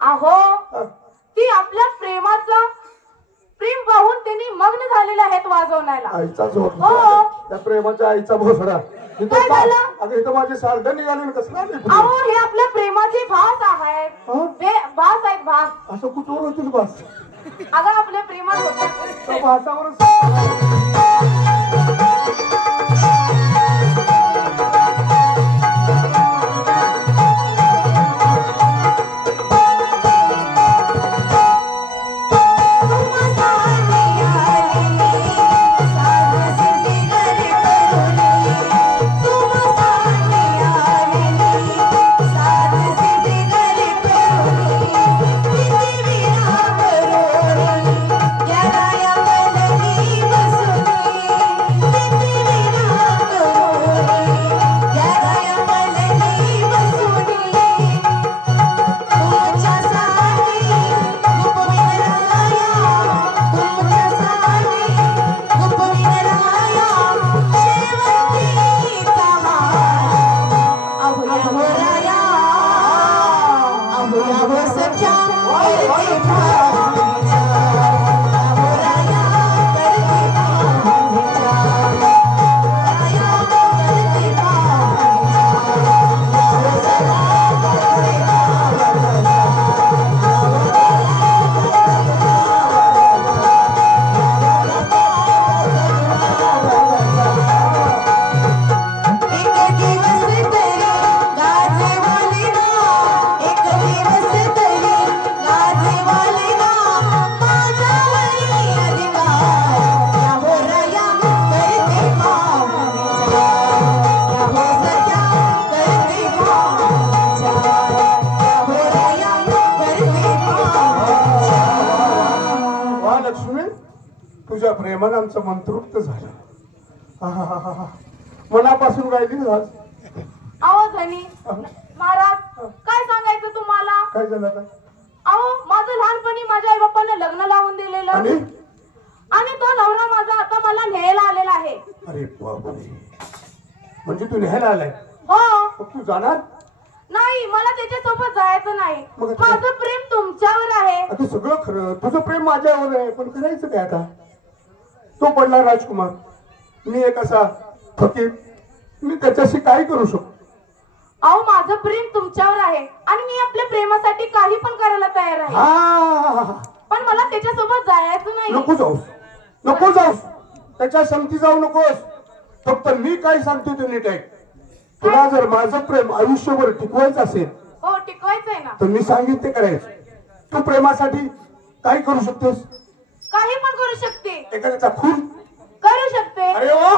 अहो ती आपल्या प्रेमाचा प्रेम पाहून त्यांनी मग्न झालेले आहेत वाजवण्याला. आईचा जोर हो त्या प्रेमाच्या आईचा भोसडा काय झालं? अगं इथं माझे साल्ट निघाले कसं नाही. अहो हे आपल्या प्रेमाचे भास आहेत. भास आहेत भास. असं कुठवर होतील भास? अगं आपल्या प्रेमात होतात त्या भासावरच तुझ्या प्रेमानं आमचं मन तृप्त झालं. मनापासून गायली आज. अहो धनी महाराज काय सांगायचं तुम्हाला? काय झालं आता? अहो माझं लहानपणी माझ्या आई बापाने लग्न लावून दिलेलं आणि तो नवरा माझा आता मला न्यायला आलेला आहे. अरे बापरे, म्हणजे तू न्यायला आलाय? हो. तू जाणार नाही? मला त्याच्यासोबत जायचं नाही. माझं प्रेम तुमच्यावर आहे. आता सगळं खरं, तुझं प्रेम माझ्यावर आहे, पण करायचं काय आता? तो पडला राजकुमार, मी एक असा फकीर, मी त्याच्याशी काय करू शकतो? अहो माझं प्रेम तुमच्यावर आहे आणि मी आपल्या प्रेमासाठी काही पण करायला तयार आहे. पण मला त्याच्यासोबत जायचं नाही. नको जाऊस, नको जाऊस, त्याच्या संगती जाऊ नकोस. फक्त मी काय सांगतो ते नीट ऐक. तुला जर माझं प्रेम आयुष्यभर टिकवायचं असेल, हो टिकवायचंय ना, तर मी सांगितलं ते करायचं. तू प्रेमासाठी काय करू शकतोस? काही पण करू शकते. एखाद्याचा खून करू शकते. अरे वा,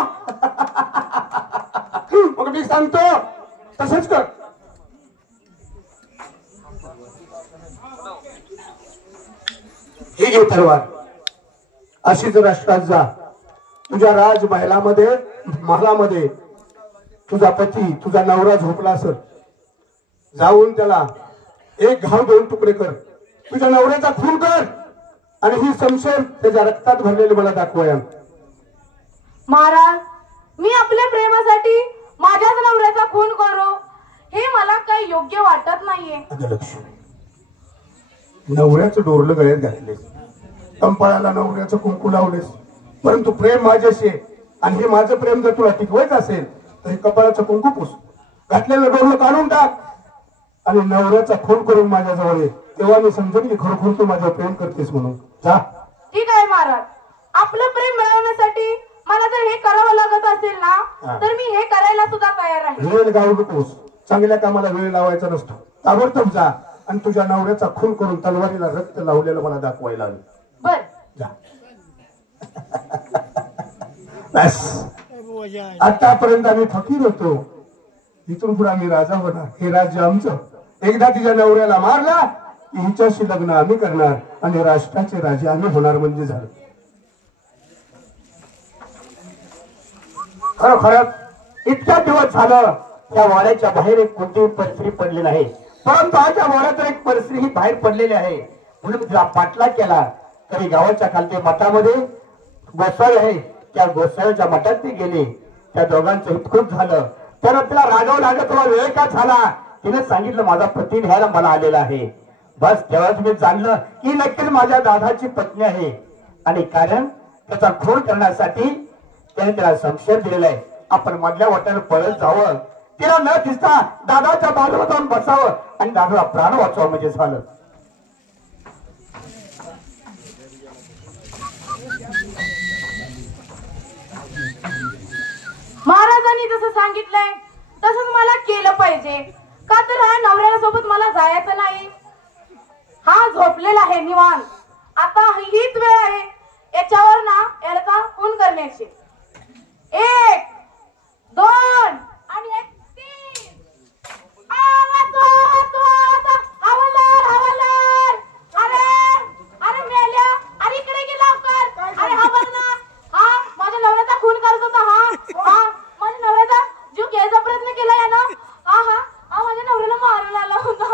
मग मी सांगतो तसंच कर. हे घे तलवार, अशीच राष्ट्रात जा. तुझ्या राजमहलामध्ये महालामध्ये तुझा पती, तुझा नवरा झोपला असेल, जाऊन त्याला एक घाव 2 तुकडे कर. तुझ्या नवऱ्याचा खून कर आणि ही शमशेर त्याच्या रक्तात भरलेली मला दाखवूया. महाराज, मी आपल्या प्रेमासाठी माझ्याच नवऱ्याचा खून करू हे मला काही योग्य वाटत नाहीये. अगं लक्ष्मी, नवऱ्याचं डोरलं गळ्यात घातलेस, कंपाळाला नवऱ्याचं कुंकू लावलेस, परंतु प्रेम माझ्याशी आहे आणि हे माझं प्रेम जर तुला टिकवायचं असेल तर हे कपाळाचं कुंकू पुस, घातलेलं डोरलं काढून टाक. आणि नवऱ्याचा खून करून माझ्याजवळ ये, तेव्हा मी समजेन की खरोखर तू माझ्यावर प्रेम करतेस म्हणून. जा. ठीक आहे महाराज, आपलं प्रेम मिळवण्यासाठी मला जर हे करावं लागत असेल ना तर मी हे करायला सुद्धा तयार आहे. वेळ गाऊ नकोस, चांगल्या कामाला वेळ लावायचा नसतो. ताबडतोब जा आणि तुझ्या नवऱ्याचा खून करून तलवारीला रक्त लावलेलं मला दाखवायला हवं. बर जा. बस, आतापर्यंत आम्ही फकीर होतो, इथून पुढे आम्ही राजा होणार. हे राज्य आमचं. एकदा तिच्या नवऱ्याला मारला की हिच्याशी लग्न आम्ही करणार आणि राष्ट्राचे राजे आम्ही होणार म्हणजे झालं. खरोखरच इतक्या दिवस झालं त्या वाड्याच्या बाहेर एक कोणतीही परिस्थिती पडली नाही, परंतु आजच्या वाड्यात एक परिस्थिती बाहेर पडलेली आहे. म्हणून तिला पाठलाग केला. तरी गावाच्या खालती मठामध्ये गोसावी आहे, त्या गोसाव्याच्या मठात ती गेली. त्या दोघांचं हितकूच झालं. त्यानं तिला रागावं लागत, तुला वेळ का झाला? तिने सांगितलं माझा पती घ्यायला मला आलेला आहे. बस तेव्हाच मी जाणलं की नक्कीच माझ्या दादाची पत्नी आहे. आणि कारण त्याचा खून करण्यासाठी त्याने त्याला संशय दिलेला आहे. आपण मधल्या वाट्यावर पळत जावं, तिला न दिसता दादाच्या बाजूला जाऊन बसावं आणि दादाला प्राण वाचवावं म्हणजे झालं. महाराजांनी जसं सांगितलंय तसंच मला केलं पाहिजे. का तर हा नवऱ्याला सोबत मला जायचं नाही. हा झोपलेला आहे निवांत. आता हीच वेळ आहे याच्यावर ना याचा खून करण्याची. 1 2 आणि 1 3. हवालदार हवालदार, अरे अरे मेल्या, अरे इकडे गेला लवकर. अरे हा बघ ना, हा माझ्या नवऱ्याचा खून करत होता. हा माझ्या नवऱ्याचा जीव घ्यायचा प्रयत्न केला यानं. हा माझ्या नवऱ्याला मारून आला होता.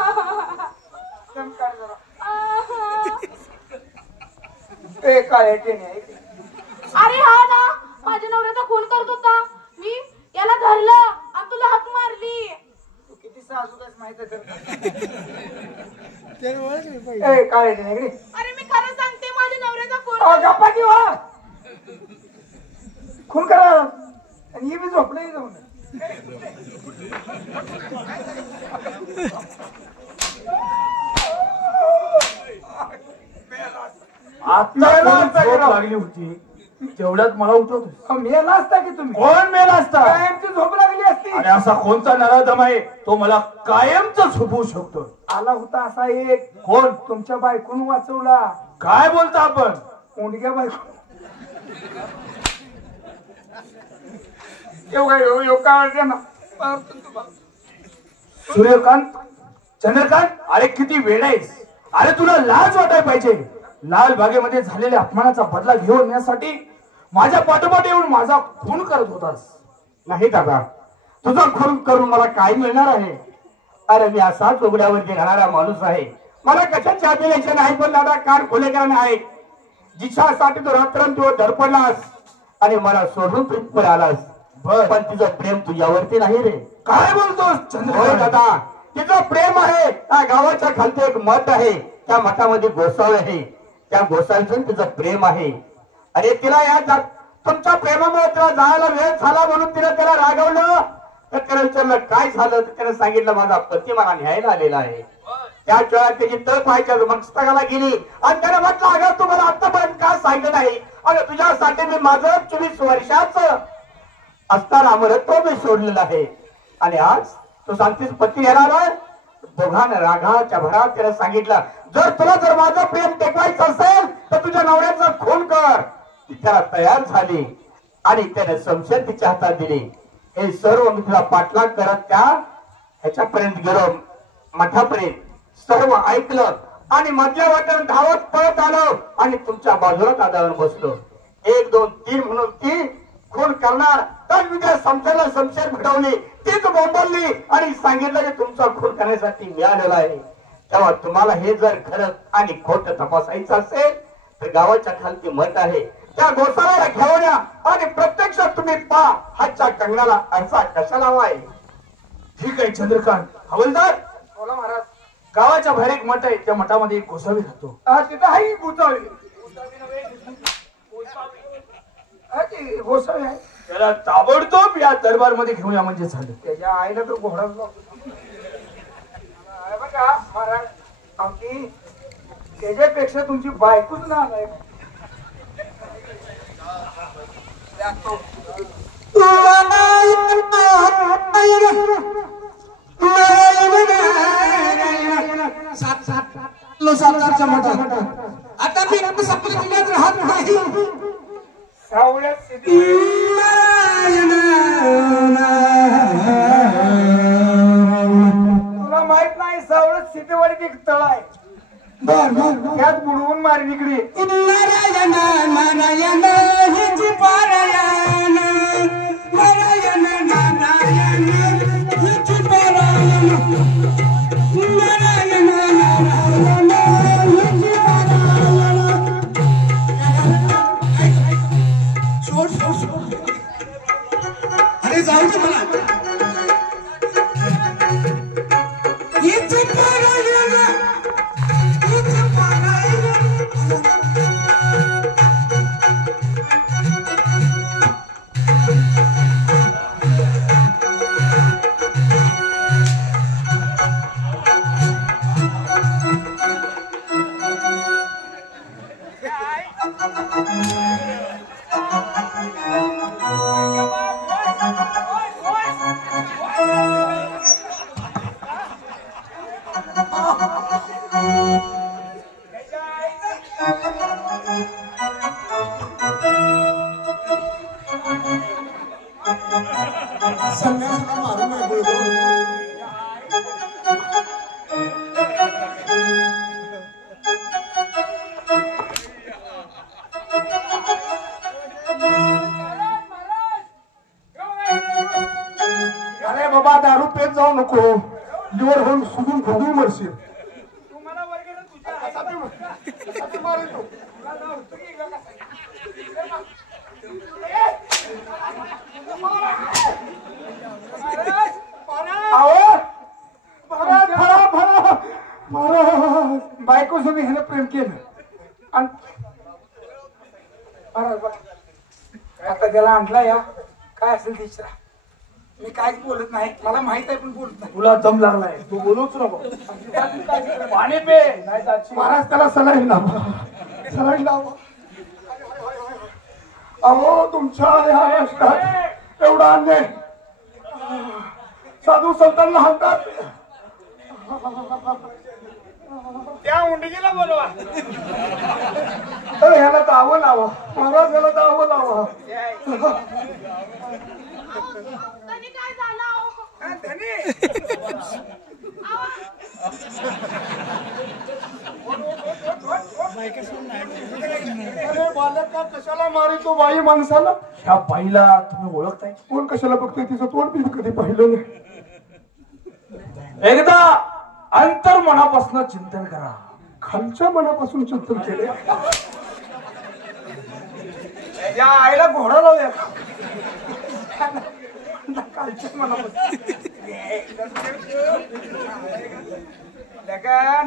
अरे हा ना माझ्या नवऱ्याचा खून करत होता. मी याला धरलं आणि तुला हाक मारली. तू किती सासूलाच माहित आहे. अरे मी खरं सांगते, माझ्या नवऱ्याचा खून खून करा आणि हे बी झोपलं जाऊन. लागली होती तेवढ्यात मला उठवतो. मेला असता की तुम्ही? कोण मेला असता? कायमची झोप लागली असती. आणि असा कोणता नराधम आहे तो मला कायमच झोपवू शकतो? आला होता असा एक. कोण? तुमच्या बायकून वाचवला. काय बोलता आपण? कोंडक्या बायको. ना सूर्यकांत, चंद्रकांत, अरे किती वेळ आहेस? अरे तुला लाज वाटायला पाहिजे. लाल बागेमध्ये झालेल्या अपमानाचा बदला घेण्यासाठी माझ्या पाठोपाठ येऊन माझा खून करत होतास. नाही दादा, तुझा खून करून मला काय मिळणार आहे? अरे मी असाच उघड्यावरती राहणारा माणूस आहे. मला कशाची अभिलेखन नाही, पण दादा कान खुले कारण आहे. जिच्यासाठी तू रात्रंदिवस धडपडलास आणि मला सोडून पृथ्वीवर आलास, पण तिचं प्रेम तुझ्यावरती नाही रे. काय बोलतोस चंद्र? दादा, तिचं प्रेम आहे. त्या गावाच्या खालती एक मठ आहे, त्या मठामध्ये गोसावी आहे. त्या गोसावीचं तिचं प्रेम आहे. अरे तिला या तुमच्या प्रेमामुळे तिला जायला वेळ झाला म्हणून तिने त्याला रागवलं. तर त्याला विचारलं काय झालं, तर त्याने सांगितलं माझा पती मला न्यायला आलेला आहे. त्या वेळा त्याची तळ पाहायच्या मस्तकाला गेली आणि त्याने म्हटलं अगं तुम्हाला आतापर्यंत काय सांगितलं नाही, आणि तुझ्यासाठी मी माझं 24 वर्षाचं असताना अमरत्व मी सोडलेलं आहे. आणि आज तू सांगतेस पती येणार आहे. दोघांना रागाच्या भरात त्याने सांगितलं जर माझं प्रेम टेकवायचं असेल तर तुझ्या नवऱ्याचा खून कर. ती त्याला तयार झाली आणि त्याने संशय तिच्या हातात दिली. हे सर्व मी तुला पाठलाग करत त्या ह्याच्यापर्यंत गेलो, मठापर्यंत सर्व ऐकलं आणि मधल्या वाटेवर धावत पळत आलो आणि तुमच्या बाजूला दादावर बसलो. 1 2 3 म्हणून ती खून करणार तर मी त्या संशयाला संशय भेटवली, तीच बोंबलली आणि सांगितलं की तुमचा खून करण्यासाठी मिळालेला आहे. तेव्हा तुम्हाला हे जर खरं आणि खोटं तपासायचं असेल तर गावाच्या खालती मठ आहे, त्या गोसाव्याला घेऊन या आणि प्रत्यक्षात तुम्ही पहा हातच्या कंगणाला असा कशाला आहे. ठीक आहे चंद्रकांत. हवलदार, बोला महाराज. गावाच्या बाहेर एक मठ आहे, त्या मठामध्ये एक गोसावी राहतो. तिथं आहे गोसावी. गोसावी आहे. त्याला ताबडतोब या दरबार मध्ये घेऊन या म्हणजे झालं. त्याच्या आईला तर घोडाच का महाराज अगदी त्याच्यापेक्षा तुमची बायकोच ना आलाय सातारचा मोठा आता मी सातारा जिल्ह्यात राहत नाही सावळ्यात सिद्धी तुला माहित नाही सावळ्यात सिद्धेवाडीत एक तळ आहे बर बर त्यात बुडवून मारी इकडे नारायण नारायण हिची पारायण नारायण नारायण हिची पारायण नारायण नारायण हिची पारायण सोड सोड सोड अरे जाऊ दे मला हिची पारायण हिची पारायण संन्यासाला मारून नाही बोलतो अरे बाबा दारू पेत जाऊ नको लिव्हर होऊन सुजून फुगून मरशील तुम्हाला वर्गाला तुझ्या आता मारेल तो. बायको सोबत ह्यानं प्रेम केलं आणि आता त्याला आणला या काय असेल तिसरा मी काहीच बोलत नाही मला माहित आहे पण बोलत नाही तुला दम लागलाय तू बोलूच नको पाणी पे नाही जात महाराज त्याला सलाईन लावा सलाईन लावा अहो तुमच्या या राष्ट्रात एवढा अन्याय साधू संतांना हाणतात त्या उंडगीला बोलवा तर ह्याला दावं लावा महाराज ह्याला दावं लावा तरी काय झालं अहो? हा, धनी. अरे बालका कशाला मारितो बाई माणसाला ह्या बाईला तुम्ही ओळखताय कोण कशाला बघतोय तिचं तोंड मी कधी पाहिलं नाही एकदा अंतर मनापासून चिंतन करा खालच्या मनापासून चिंतन केले या आईला घोडा लावूया कालच्या मनापासून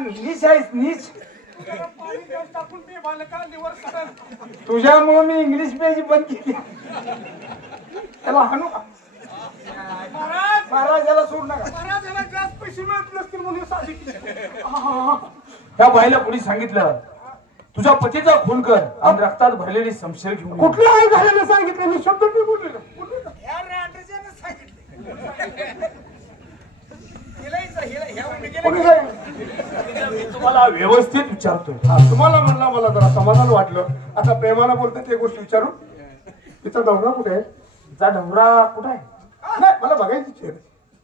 नीच आहेस नीच तुझ्यामुळे मी इंग्लिश पेज बंद केली त्याला हाणू का महाराज याला सोड नका महाराज याला जास्त पैसे मिळत नसतील म्हणून साधी त्या बाईला कोणी सांगितलं तुझ्या पतीचा खून कर आणि रक्तात भरलेली शमशेर घेऊन ये. कुठल्या आई घालायला सांगितलं मी शब्द मी बोलले मी तुम्हाला व्यवस्थित विचारतो तुम्हाला म्हणला मला जरा समाधान वाटलं आता प्रेमाला बोलते ते गोष्ट विचारू तिचा नवरा कुठे आहे तुझा नवरा कुठे आहे नाही मला बघायची चेहरा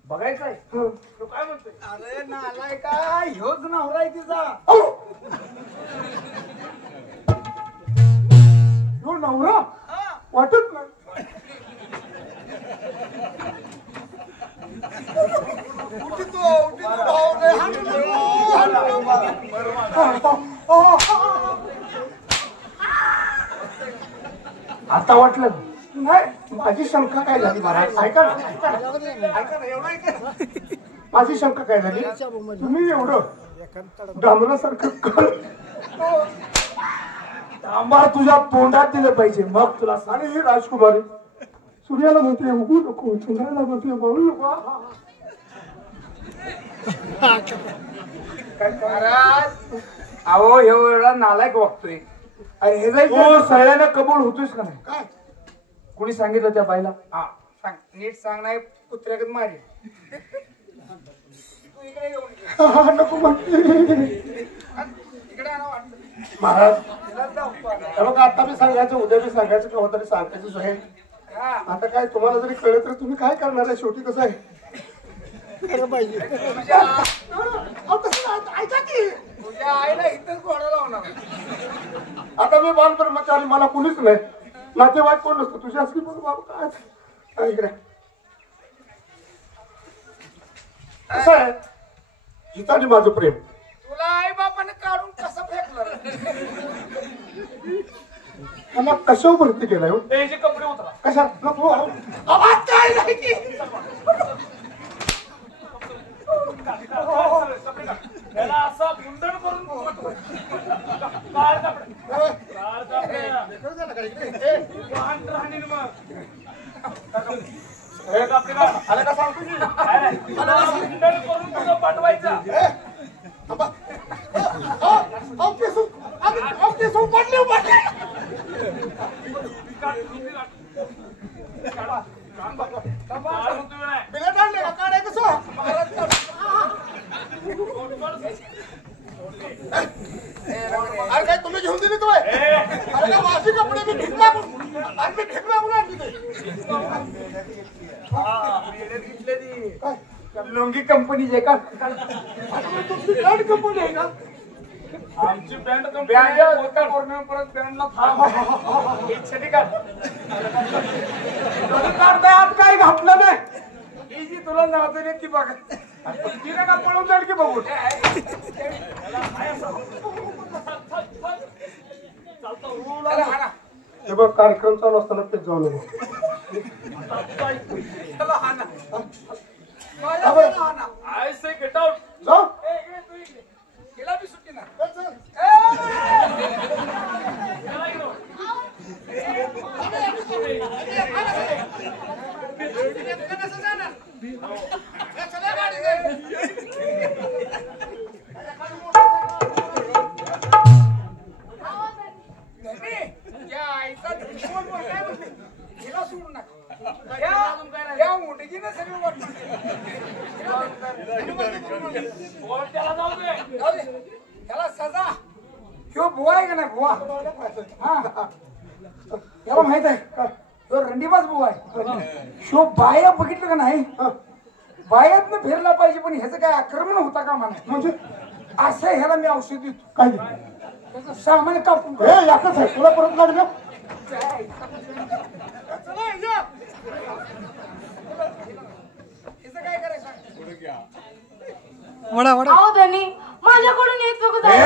बघायचं आहे तू काय म्हणतोय अरे नालाय काय ह्योच नवरा आहे तिचा हो नवरा वाटत नाही आता वाटलं नाही माझी शंका काय झाली महाराज ऐका ना ऐका ना एवढं ऐका माझी शंका काय झाली तुम्ही एवढं डांबरासारखं तांबा तुझ्या तोंडात दिलं पाहिजे मग तुला आणि ही राजकुमारी सूर्याला म्हणते उगू नको चंद्राला म्हणते बोलू नको महाराज अहो हे वेळा नालायक वागतोय. अरे हे जाईल तू सगळ्यांना कबूल होतोस का नाही? काय कुणी सांगितलं त्या बाईला? हा सांग नीट सांग नाही कुत्र्याकडे मारे. तू इकडे येऊन घे. नको म्हणते इकडे आणा वाटलं. महाराज. तिला जाऊ पण. हे बघा आता मी सांगायचं, उद्या मी सांगायचं, केव्हा तरी सांगायचंच आहे. हा आता काय तुम्हाला जरी कळलं तर तुम्ही काय करणार आहे? शेवटी कसं आहे तुझ्या अहो, कसं आहे? ऐका की. तुझ्या आईला इथंच घोडा लावणार. आता मी बाल कर्मचारी, मला कुणीच नाही, नातेवाईक कोण नसतं. तुझी असली पण बाबा काय इकडे कसं आहे हिताने माझं प्रेम. तुला आई बापाने काढून कसं फेकलं? मला कशावर भरती केलाय हो? हे जे कपडे उतरा. कशा नको आवाज काय नाही की. त्याला असा गुंडण करून काळ कपडे आलं का सांगतो की? गुंडण करून तुझं पाठवायचं. अरे काय तुम्ही घेऊन दिली तुम्ही? अरे का माझी कपडे मी ढिकला आणि मी ढिकला म्हणून आणली ते. लुंगी कंपनीचे का? तुमची काय कंपनी आहे का? आमची बँड कंपनी परत बँडला थांब. इच्छा का आत काही घातलं नाही. ही जी तुला नावते ती बघा तिने का पळून जाईल की बघू. हे बघ कार्यक्रम चालू असताना ते जाऊ नको. I say get out. जाऊ. गेला बी सुट्टी ना. त्याला सजा ह्यो बुवा आहे का नाही बुवा? हा याला माहित आहे का? ह्यो रंडीबाज बुवा आहे. ह्यो बाया बघितलं का नाही? बायातनं फिरला पाहिजे पण ह्याचं काय आक्रमण होता का म्हणा. म्हणजे असं ह्याला मी औषध देतो. काय त्याचं सामान कापून हे याकच आहे तुला परत लागलं. हिचं काय करायचं? अहो धनी माझ्याकडून एक चूक झाली. ए!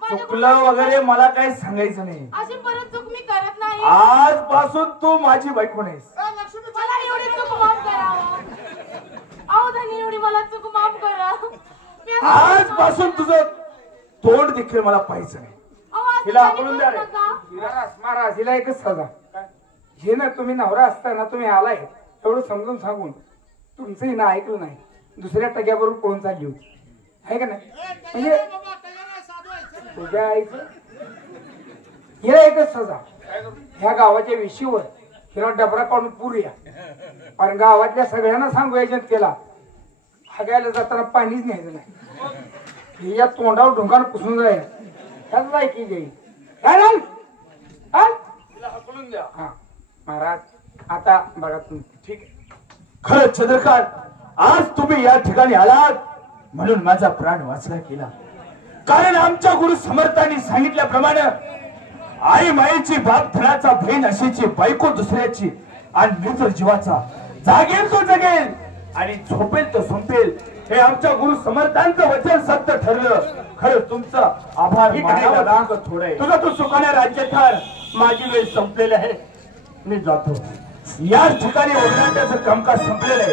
माझ्याकडून चुकलं वगैरे मला काही सांगायचं नाही. अशी परत चूक मी करत नाही. आजपासून तू माझी बायको नाहीस. मला एवढी चूक माफ करा. अहो धनी एवढी मला चूक माफ करा. मी आता आजपासून तुझं तोंड देखील मला पाहायचं नाही. अहो, असं हिला काही हाकलून करू द्या रे. नका. महाराज हिला एकच सजा. हे ना तुम्ही नवरा असताना तुम्ही आलाय एवढं समजून सांगून तुमचं हिनं ऐकलं नाही. दुसऱ्या टग्याबरोबर पळून चालली होती आहे का नाही? म्हणजे तुझ्या आईचं हिला एकच सजा. ह्या गावाच्या विशीवर हिला डबरा काढून पुरूया. पण गावातल्या सगळ्यांना सांगू एजंतेला हगायला जाताना पाणीच न्यायचं नाही. हे या तोंडावर ढोंगानं पुसून जाईल. त्याच लायकी जाईल. हाकलून द्या. हा महाराज आता बघा तुम्ही ठीक आहे. खरंच चंद्रकांत, आज तुम्ही या ठिकाणी आलात म्हणून माझा प्राण वाचला गेला. कारण आमच्या गुरु समर्थांनी सांगितल्याप्रमाणे आई मायेची बाप धनाचा बहीण अशीची बायको दुसऱ्याची आणि मित्र जीवाचा जागेल तो जगेल आणि झोपेल तो संपेल हे आमच्या गुरु समर्थांचं वचन सत्य ठरलं. खरं तुमचं आभार मानावं लागतं थोडं. तुझं तू सुखाने राज्य ठर. माझी वेळ संपलेली आहे. मी जातो. या ठिकाणी वडिलांचं कामकाज संपलेलं आहे.